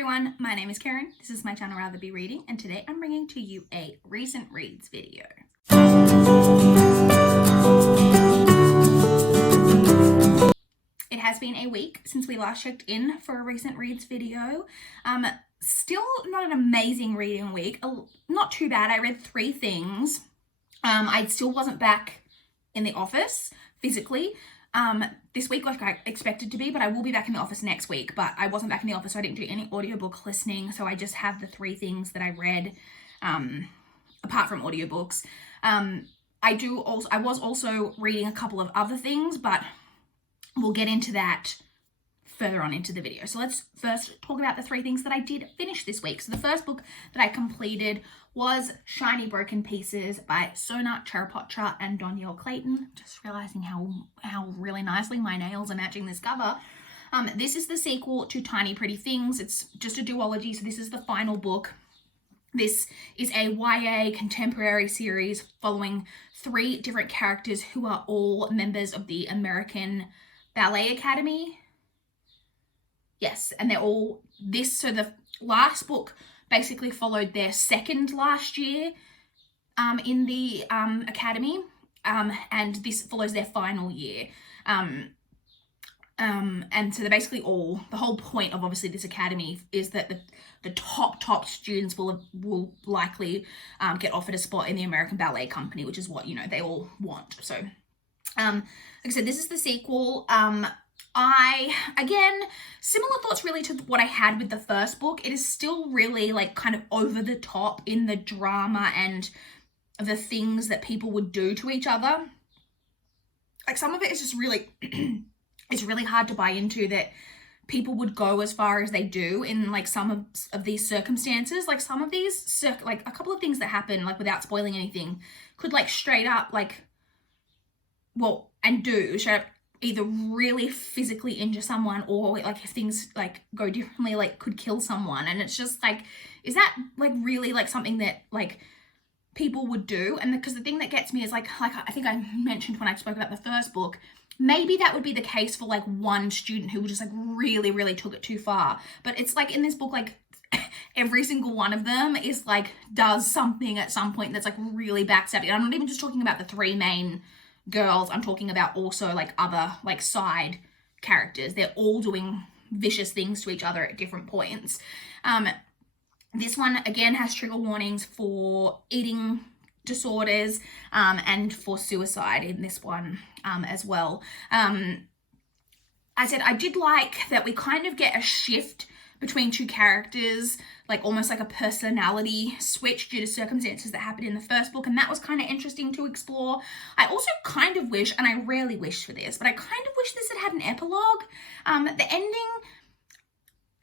everyone, my name is Karen, this is my channel RatherBeReading, and today I'm bringing to you a recent reads video. It has been a week since we last checked in for a recent reads video. Still not an amazing reading week, not too bad. I read 3 things. I still wasn't back in the office physically this week like I expected to be, but I will be back in the office next week. But I wasn't back in the office, so I didn't do any audiobook listening, so I just have the 3 things that I read apart from audiobooks. I was also reading a couple of other things, but we'll get into that further on into the video. So let's first talk about the 3 things that I did finish this week. So the first book that I completed was Shiny Broken Pieces by Sona, Charaipotra and Dhonielle Clayton. Just realizing how really nicely my nails are matching this cover. This is the sequel to Tiny Pretty Things. It's just a duology, so this is the final book. This is a YA contemporary series following 3 different characters who are all members of the American Ballet Academy. Yes, and they're all this. So the last book basically followed their second last year in the academy, and this follows their final year. And so they're basically the whole point of obviously this academy is that the top students will likely get offered a spot in the American Ballet Company, which is what, you know, they all want. So like I said, this is the sequel. Again, similar thoughts really to what I had with the first book. It is still really like kind of over the top in the drama and the things that people would do to each other. Like some of it is just really, it's really hard to buy into that people would go as far as they do in like some of these circumstances. Like some of these, like a couple of things that happen, like without spoiling anything, could like straight up like, straight up either really physically injure someone, or like if things like go differently, like could kill someone. And it's just like, is that like really like something that like people would do? And because the thing that gets me is like I think I mentioned when I spoke about the first book, maybe that would be the case for like one student who just like really took it too far. But it's like in this book, like every single one of them is like does something at some point that's like really backstabbing. And I'm not even just talking about the 3 main girls, I'm talking about also like other like side characters. They're all doing vicious things to each other at different points. This one again has trigger warnings for eating disorders and for suicide in this one as well. I said I did like that we kind of get a shift between 2 characters, like almost like a personality switch due to circumstances that happened in the first book, and that was kind of interesting to explore. I also kind of wish, and I rarely wish for this, but I kind of wish this had an epilogue. The ending,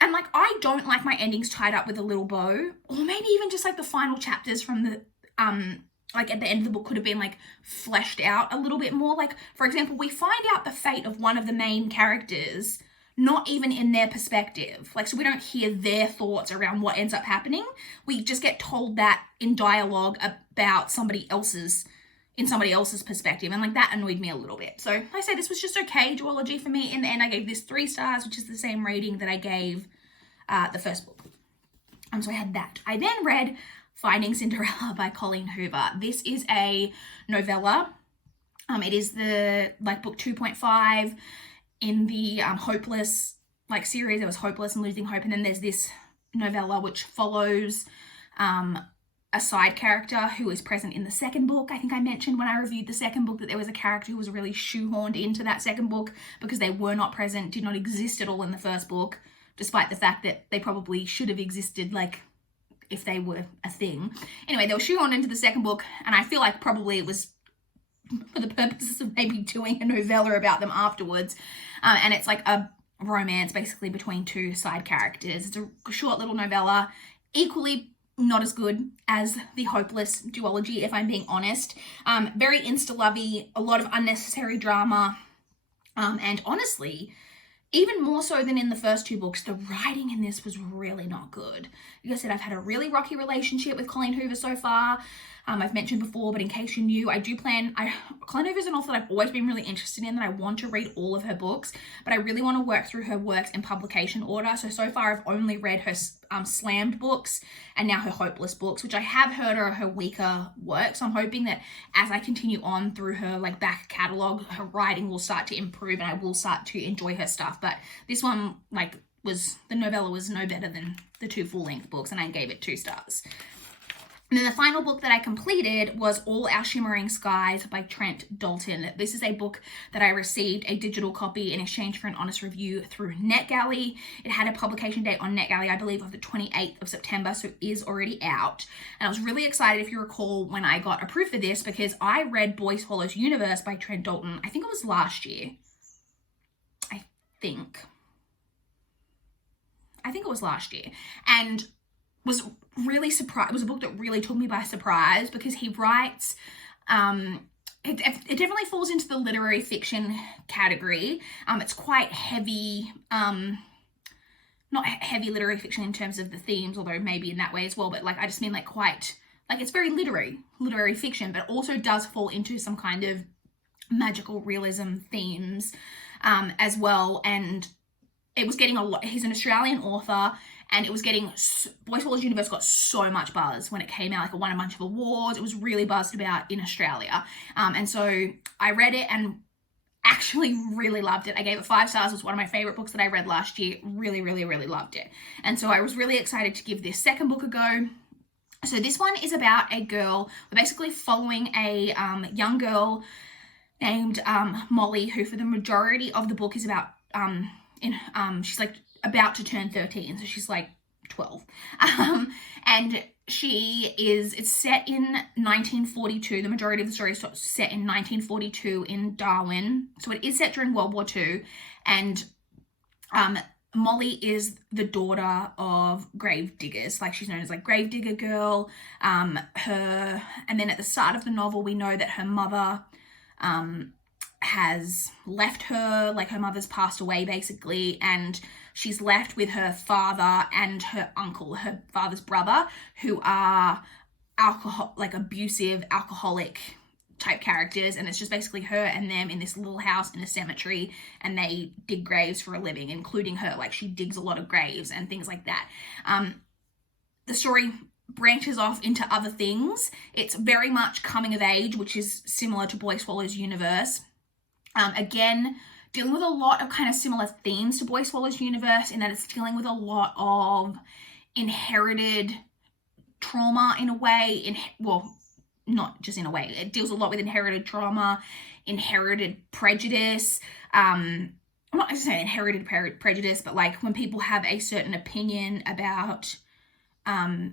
and like I don't like my endings tied up with a little bow, or maybe even just like the final chapters from the like at the end of the book could have been like fleshed out a little bit more. Like for example, we find out the fate of one of the main characters not even in their perspective. Like, so we don't hear their thoughts around what ends up happening. We just get told that in dialogue about somebody else's perspective. And like that annoyed me a little bit. So like I say, this was just okay duology for me. In the end, I gave this 3 stars, which is the same rating that I gave the first book. So I had that. I then read Finding Cinderella by Colleen Hoover. This is a novella. It is the like book 2.5 in the Hopeless like series. There was Hopeless and Losing Hope, and then there's this novella which follows a side character who is present in the second book. I think I mentioned when I reviewed the second book that there was a character who was really shoehorned into that second book because they were not present, did not exist at all in the first book, despite the fact that they probably should have existed like if they were a thing. Anyway, they were shoehorned into the second book, and I feel like probably it was for the purposes of maybe doing a novella about them afterwards. And it's like a romance basically between 2 side characters. It's a short little novella, equally not as good as the Hopeless duology, if I'm being honest. Very insta-lovey, a lot of unnecessary drama. And honestly, even more so than in the first two books, the writing in this was really not good. Like I said, I've had a really rocky relationship with Colleen Hoover so far. I've mentioned before, but in case you knew, Colleen Hoover is an author that I've always been really interested in, that I want to read all of her books, but I really want to work through her works in publication order. So far I've only read her slammed books and now her hopeless books, which I have heard are her weaker works. So I'm hoping that as I continue on through her like back catalogue, her writing will start to improve and I will start to enjoy her stuff. But this one, like, the novella was no better than the two full-length books, and I gave it 2 stars. And then the final book that I completed was All Our Shimmering Skies by Trent Dalton. This is a book that I received a digital copy in exchange for an honest review through NetGalley. It had a publication date on NetGalley, I believe, of the 28th of September, so it is already out. And I was really excited, if you recall, when I got approved for this, because I read Boy Swallows Universe by Trent Dalton, I think it was last year. I think it was last year. And was really surprised. It was a book that really took me by surprise, because he writes, it definitely falls into the literary fiction category. It's quite heavy, not heavy literary fiction in terms of the themes, although maybe in that way as well, but like, I just mean like quite, like, it's very literary fiction, but also does fall into some kind of magical realism themes as well. And it was getting a lot, he's an Australian author, and it was getting, Boy Swallows Universe got so much buzz when it came out. Like, it won a bunch of awards. It was really buzzed about in Australia. And so I read it and actually really loved it. I gave it 5 stars. It was one of my favorite books that I read last year. Really, really, really loved it. And so I was really excited to give this second book a go. So this one is about a girl. We're basically following a young girl named Molly, who for the majority of the book is about, she's like about to turn 13, so she's like 12, and it's set in 1942. The majority of the story is set in 1942 in Darwin, so it is set during World War II, and Molly is the daughter of grave diggers. Like, she's known as like grave digger girl. And then at the start of the novel, we know that her mother has left her, like her mother's passed away basically, and she's left with her father and her uncle, her father's brother, who are abusive, alcoholic type characters, and it's just basically her and them in this little house in a cemetery, and they dig graves for a living, including her. Like, she digs a lot of graves and things like that. The story branches off into other things. It's very much coming of age, which is similar to Boy Swallows Universe. Again, dealing with a lot of kind of similar themes to Boy Swallows Universe, in that it's dealing with a lot of inherited trauma in a way. Well, not just in a way. It deals a lot with inherited trauma, inherited prejudice. I'm not necessarily inherited prejudice, but like when people have a certain opinion about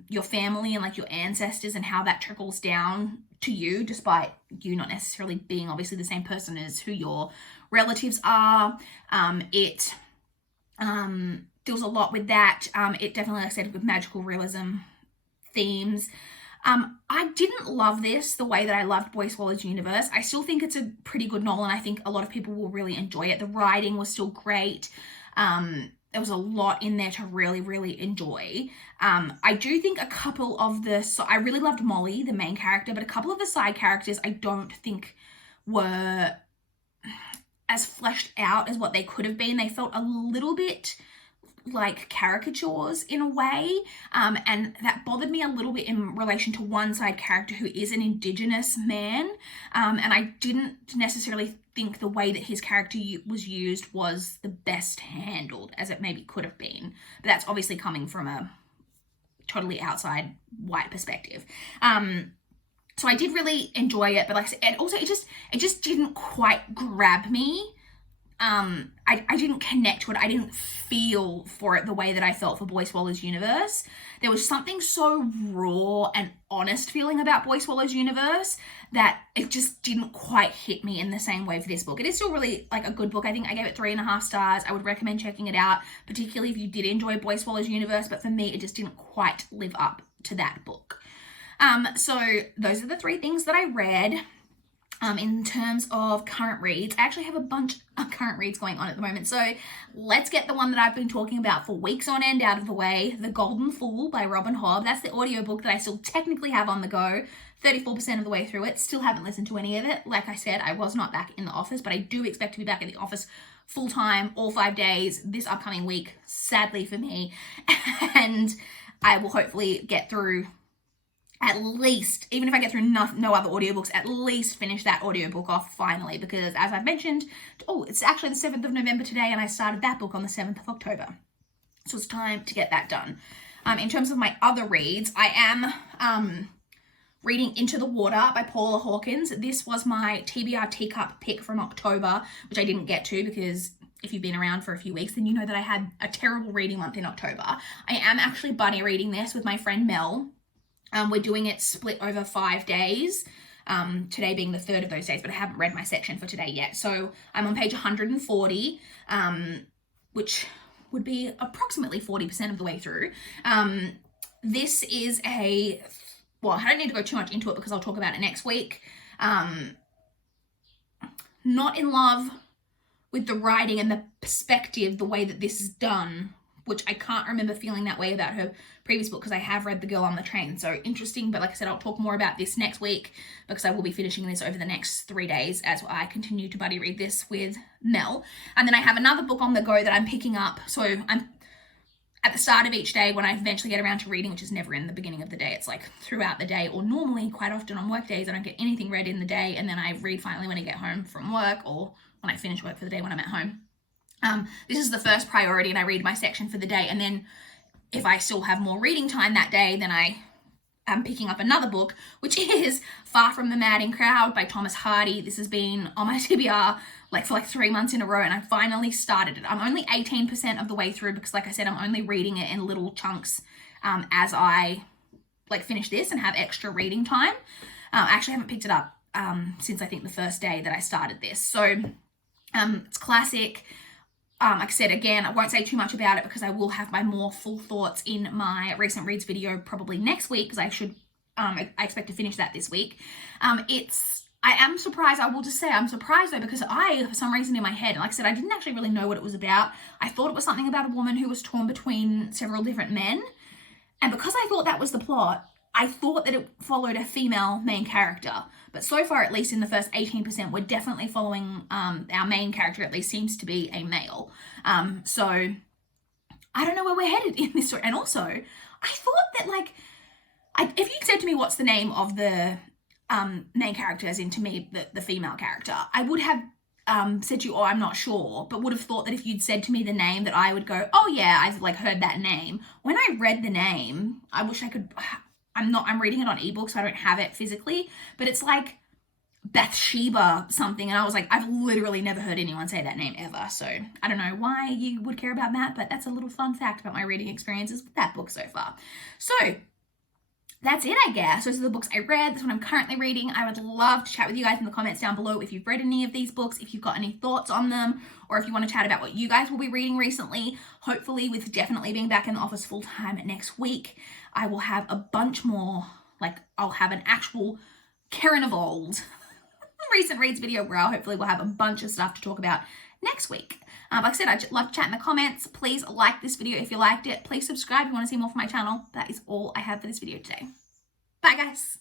your family and like your ancestors, and how that trickles down to you, despite you not necessarily being obviously the same person as who your relatives are. It deals a lot with that. It definitely, like I said, with magical realism themes. I didn't love this the way that I loved Boy Swallows Universe. I still think it's a pretty good novel, and I think a lot of people will really enjoy it. The writing was still great. There was a lot in there to really, really enjoy. I do think a couple of I really loved Molly, the main character, but a couple of the side characters I don't think were as fleshed out as what they could have been. They felt a little bit like caricatures in a way, and that bothered me a little bit in relation to one side character who is an Indigenous man, and I didn't necessarily think the way that his character was used was the best handled as it maybe could have been, but that's obviously coming from a totally outside white perspective. So I did really enjoy it, but like I said, and also it just didn't quite grab me. I didn't connect to it. I didn't feel for it the way that I felt for Boy Swallows Universe. There was something so raw and honest feeling about Boy Swallows Universe that it just didn't quite hit me in the same way for this book. It is still really like a good book. I think I gave it 3.5 stars. I would recommend checking it out, particularly if you did enjoy Boy Swallows Universe, but for me, it just didn't quite live up to that book. So those are the 3 things that I read. In terms of current reads, I actually have a bunch of current reads going on at the moment. So let's get the one that I've been talking about for weeks on end out of the way, The Golden Fool by Robin Hobb. That's the audiobook that I still technically have on the go, 34% of the way through it. Still haven't listened to any of it. Like I said, I was not back in the office, but I do expect to be back in the office full-time, all 5 days this upcoming week, sadly for me. And I will hopefully get through at least, even if I get through no other audiobooks, at least finish that audiobook off finally, because as I've mentioned, it's actually the 7th of November today, and I started that book on the 7th of October. So it's time to get that done. In terms of my other reads, I am reading Into the Water by Paula Hawkins. This was my TBR teacup pick from October, which I didn't get to because if you've been around for a few weeks, then you know that I had a terrible reading month in October. I am actually buddy reading this with my friend Mel. We're doing it split over 5 days, today being the third of those days, but I haven't read my section for today yet. So I'm on page 140, which would be approximately 40% of the way through. This is I don't need to go too much into it because I'll talk about it next week. Not in love with the writing and the perspective, the way that this is done, which I can't remember feeling that way about her previous book because I have read The Girl on the Train. So interesting, but like I said, I'll talk more about this next week because I will be finishing this over the next 3 days as I continue to buddy read this with Mel. And then I have another book on the go that I'm picking up. So I'm at the start of each day when I eventually get around to reading, which is never in the beginning of the day. It's like throughout the day, or normally quite often on work days, I don't get anything read in the day. And then I read finally when I get home from work or when I finish work for the day when I'm at home. This is the first priority and I read my section for the day, and then if I still have more reading time that day, then I am picking up another book, which is Far From the Madding Crowd by Thomas Hardy. This has been on my TBR for 3 months in a row, and I finally started it. I'm only 18% of the way through because like I said, I'm only reading it in little chunks as I finish this and have extra reading time. I actually haven't picked it up since I think the first day that I started this. So it's classic. Like I said, again, I won't say too much about it because I will have my more full thoughts in my recent reads video probably next week because I expect to finish that this week. I am surprised, I will just say I'm surprised though because for some reason in my head, like I said, I didn't actually really know what it was about. I thought it was something about a woman who was torn between several different men. And because I thought that was the plot, I thought that it followed a female main character. But so far, at least in the first 18%, we're definitely following our main character, at least seems to be a male. So I don't know where we're headed in this story. And also, I thought that if you'd said to me what's the name of the main character, as in to me, the female character, I would have said to you, I'm not sure, but would have thought that if you'd said to me the name that I would go, oh yeah, I've heard that name. When I read the name, I wish I could... I'm reading it on ebook, so I don't have it physically, but it's like Bathsheba something, and I was like, I've literally never heard anyone say that name ever, so I don't know why you would care about that, but that's a little fun fact about my reading experiences with that book so far. So that's it, I guess. Those are the books I read. This is what I'm currently reading. I would love to chat with you guys in the comments down below if you've read any of these books, if you've got any thoughts on them, or if you want to chat about what you guys will be reading recently. Hopefully, with definitely being back in the office full time next week, I will have a bunch more, I'll have an actual Karen of old recent reads video where I'll hopefully will have a bunch of stuff to talk about next week. Like I said, I'd love to chat in the comments. Please like this video if you liked it. Please subscribe if you want to see more from my channel. That is all I have for this video today. Bye, guys.